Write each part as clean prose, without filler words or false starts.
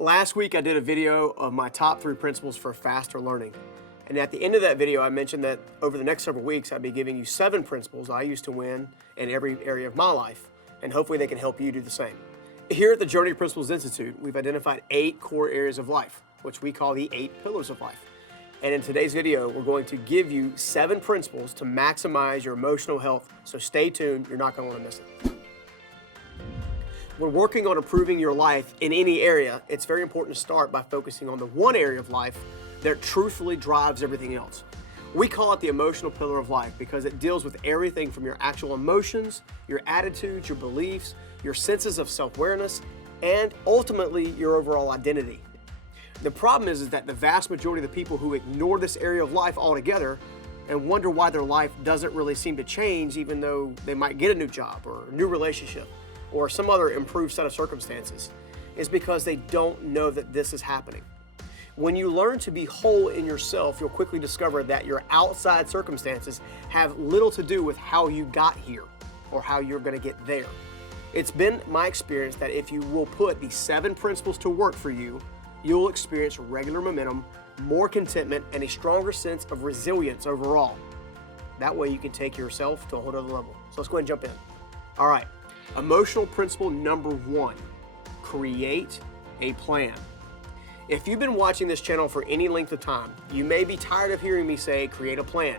Last week I did a video of my top 3 principles for faster learning. And at the end of that video I mentioned that over the next several weeks I'd be giving you 7 principles I used to win in every area of my life, and hopefully they can help you do the same. Here at the Journey to Principles Institute, we've identified 8 core areas of life, which we call the 8 pillars of life. And in today's video, we're going to give you 7 principles to maximize your emotional health, so stay tuned, you're not going to want to miss it. When working on improving your life in any area, it's very important to start by focusing on the one area of life that truthfully drives everything else. We call it the emotional pillar of life because it deals with everything from your actual emotions, your attitudes, your beliefs, your senses of self-awareness, and ultimately your overall identity. The problem is that the vast majority of the people who ignore this area of life altogether and wonder why their life doesn't really seem to change even though they might get a new job or a new relationship or some other improved set of circumstances, is because they don't know that this is happening. When you learn to be whole in yourself, you'll quickly discover that your outside circumstances have little to do with how you got here or how you're going to get there. It's been my experience that if you will put these 7 principles to work for you, you'll experience regular momentum, more contentment, and a stronger sense of resilience overall. That way you can take yourself to a whole other level. So let's go ahead and jump in. All right. Emotional principle number 1, create a plan. If you've been watching this channel for any length of time, you may be tired of hearing me say create a plan,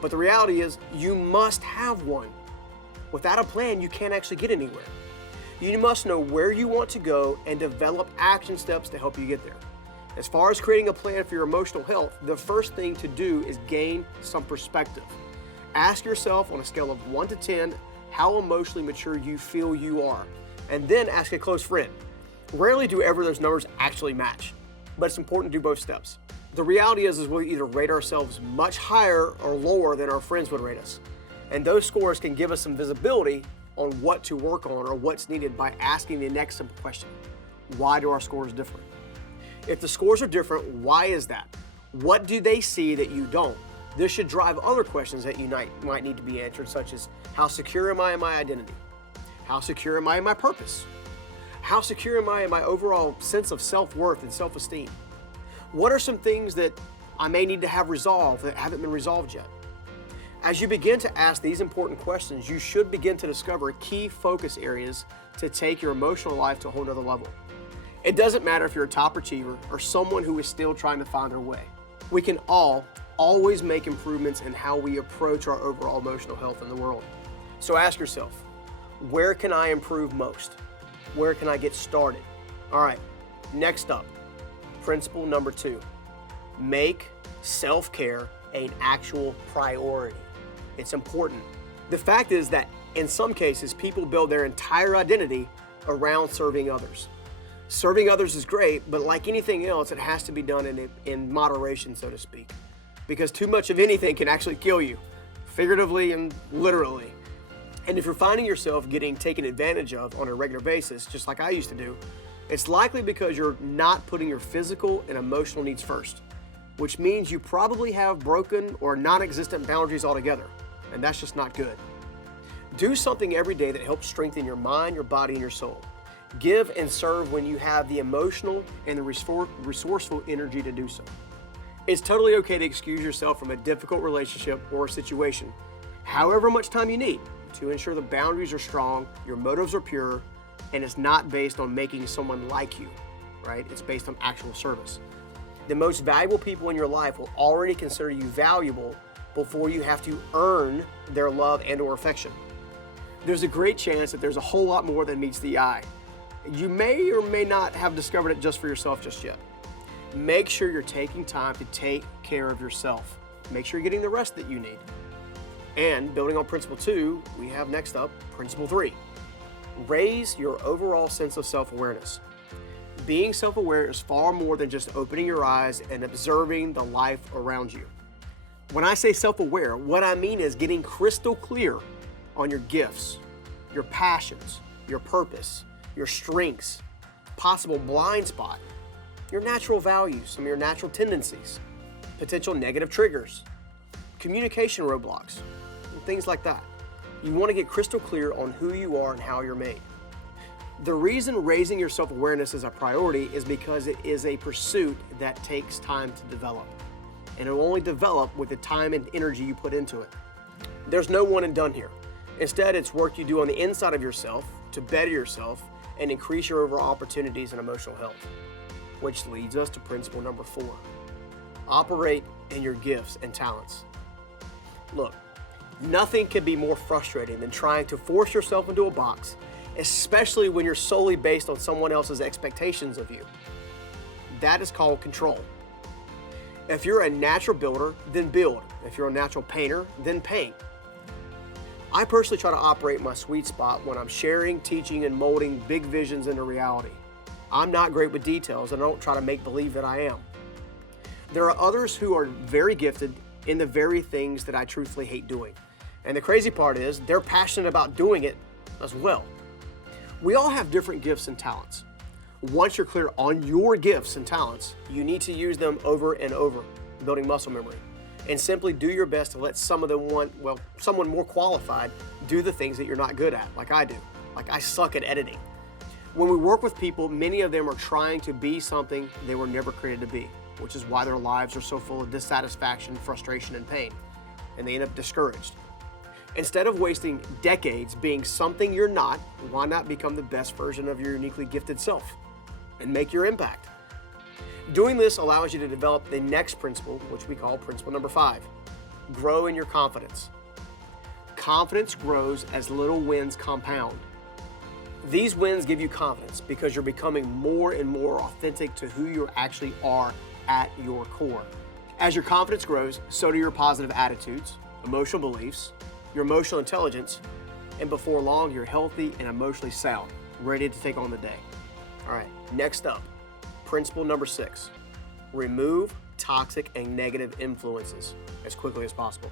but the reality is you must have one. Without a plan, you can't actually get anywhere. You must know where you want to go and develop action steps to help you get there. As far as creating a plan for your emotional health, the first thing to do is gain some perspective. Ask yourself on a scale of 1 to 10, how emotionally mature you feel you are, and then ask a close friend. Rarely do ever those numbers actually match, but it's important to do both steps. The reality is we'll either rate ourselves much higher or lower than our friends would rate us, and those scores can give us some visibility on what to work on or what's needed by asking the next simple question: why do our scores differ? If the scores are different, why is that? What do they see that you don't? This should drive other questions that you might need to be answered, such as how secure am I in my identity? How secure am I in my purpose? How secure am I in my overall sense of self-worth and self-esteem? What are some things that I may need to have resolved that haven't been resolved yet? As you begin to ask these important questions, you should begin to discover key focus areas to take your emotional life to a whole nother level. It doesn't matter if you're a top achiever or someone who is still trying to find their way. We can always make improvements in how we approach our overall emotional health in the world. So ask yourself, where can I improve most? Where can I get started? All right, next up, principle number 2, make self-care an actual priority. It's important. The fact is that in some cases, people build their entire identity around serving others. Serving others is great, but like anything else, it has to be done in moderation, so to speak. Because too much of anything can actually kill you, figuratively and literally. And if you're finding yourself getting taken advantage of on a regular basis, just like I used to do, it's likely because you're not putting your physical and emotional needs first, which means you probably have broken or non-existent boundaries altogether, and that's just not good. Do something every day that helps strengthen your mind, your body, and your soul. Give and serve when you have the emotional and the resourceful energy to do so. It's totally okay to excuse yourself from a difficult relationship or a situation, however much time you need, to ensure the boundaries are strong, your motives are pure, and it's not based on making someone like you, right? It's based on actual service. The most valuable people in your life will already consider you valuable before you have to earn their love and or affection. There's a great chance that there's a whole lot more than meets the eye. You may or may not have discovered it just for yourself just yet. Make sure you're taking time to take care of yourself. Make sure you're getting the rest that you need. And building on principle 2, we have next up principle 3. Raise your overall sense of self-awareness. Being self-aware is far more than just opening your eyes and observing the life around you. When I say self-aware, what I mean is getting crystal clear on your gifts, your passions, your purpose, your strengths, possible blind spot, your natural values, some of your natural tendencies, potential negative triggers, communication roadblocks, and things like that. You want to get crystal clear on who you are and how you're made. The reason raising your self-awareness is a priority is because it is a pursuit that takes time to develop. And it will only develop with the time and energy you put into it. There's no one and done here. Instead, it's work you do on the inside of yourself to better yourself and increase your overall opportunities and emotional health. Which leads us to principle number 4. Operate in your gifts and talents. Look, nothing can be more frustrating than trying to force yourself into a box, especially when you're solely based on someone else's expectations of you. That is called control. If you're a natural builder, then build. If you're a natural painter, then paint. I personally try to operate my sweet spot when I'm sharing, teaching, and molding big visions into reality. I'm not great with details, and I don't try to make believe that I am. There are others who are very gifted in the very things that I truthfully hate doing. And the crazy part is, they're passionate about doing it as well. We all have different gifts and talents. Once you're clear on your gifts and talents, you need to use them over and over, building muscle memory. And simply do your best to let someone more qualified do the things that you're not good at, like I do. Like I suck at editing. When we work with people, many of them are trying to be something they were never created to be, which is why their lives are so full of dissatisfaction, frustration, and pain, and they end up discouraged. Instead of wasting decades being something you're not, why not become the best version of your uniquely gifted self and make your impact? Doing this allows you to develop the next principle, which we call principle number 5. Grow in your confidence. Confidence grows as little wins compound. These wins give you confidence because you're becoming more and more authentic to who you actually are at your core. As your confidence grows, so do your positive attitudes, emotional beliefs, your emotional intelligence, and before long, you're healthy and emotionally sound, ready to take on the day. All right, next up. Principle number 6, remove toxic and negative influences as quickly as possible.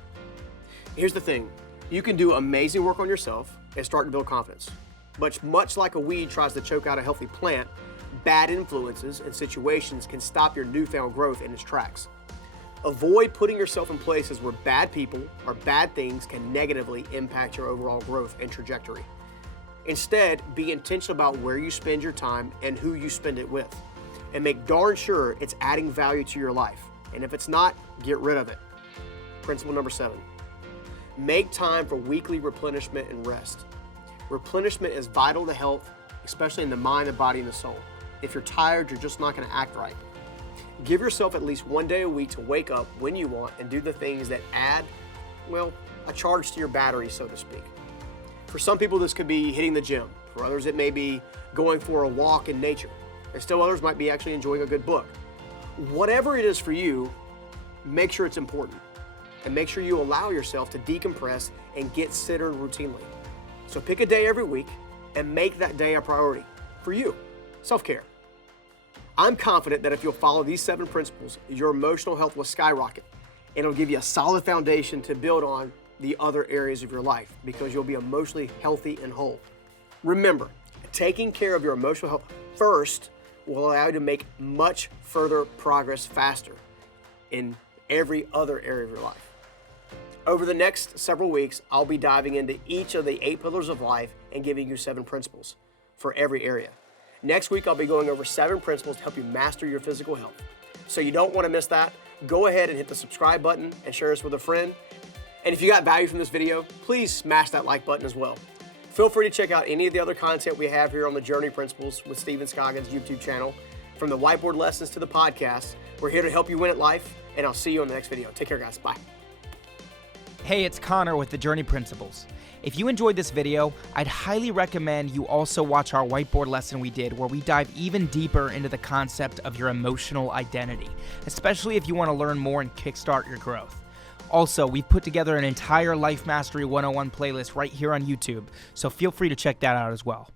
Here's the thing, you can do amazing work on yourself and start to build confidence. But much like a weed tries to choke out a healthy plant, bad influences and situations can stop your newfound growth in its tracks. Avoid putting yourself in places where bad people or bad things can negatively impact your overall growth and trajectory. Instead, be intentional about where you spend your time and who you spend it with. And make darn sure it's adding value to your life. And if it's not, get rid of it. Principle number 7. Make time for weekly replenishment and rest. Replenishment is vital to health, especially in the mind, the body, and the soul. If you're tired, you're just not going to act right. Give yourself at least one day a week to wake up when you want and do the things that add, a charge to your battery, so to speak. For some people, this could be hitting the gym. For others, it may be going for a walk in nature. And still others might be actually enjoying a good book. Whatever it is for you, make sure it's important. And make sure you allow yourself to decompress and get centered routinely. So pick a day every week and make that day a priority for you. Self-care. I'm confident that if you'll follow these 7 principles, your emotional health will skyrocket. And it'll give you a solid foundation to build on the other areas of your life because you'll be emotionally healthy and whole. Remember, taking care of your emotional health first will allow you to make much further progress faster in every other area of your life. Over the next several weeks, I'll be diving into each of the 8 pillars of life and giving you 7 principles for every area. Next week, I'll be going over 7 principles to help you master your physical health. So you don't want to miss that. Go ahead and hit the subscribe button and share this with a friend. And if you got value from this video, please smash that like button as well. Feel free to check out any of the other content we have here on the Journey Principles with Stephen Scoggins YouTube channel. From the whiteboard lessons to the podcast, we're here to help you win at life, and I'll see you on the next video. Take care, guys. Bye. Hey, it's Connor with the Journey Principles. If you enjoyed this video, I'd highly recommend you also watch our whiteboard lesson we did where we dive even deeper into the concept of your emotional identity, especially if you want to learn more and kickstart your growth. Also, we've put together an entire Life Mastery 101 playlist right here on YouTube, so feel free to check that out as well.